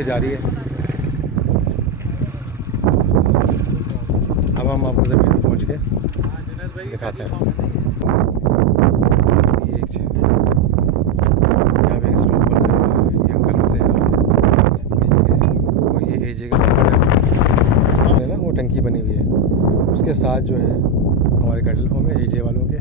धीरे जा रही है। अब हम आपको ज़मीन पर पहुँच के दिखाते हैं। ये एक यहाँ पे स्टॉप बना हुआ है, ये अंकल होते हैं, ठीक है। और ये एजे का है ना, वो टंकी बनी हुई है, उसके साथ जो है हमारे कैटल फार्म है एजे वालों के।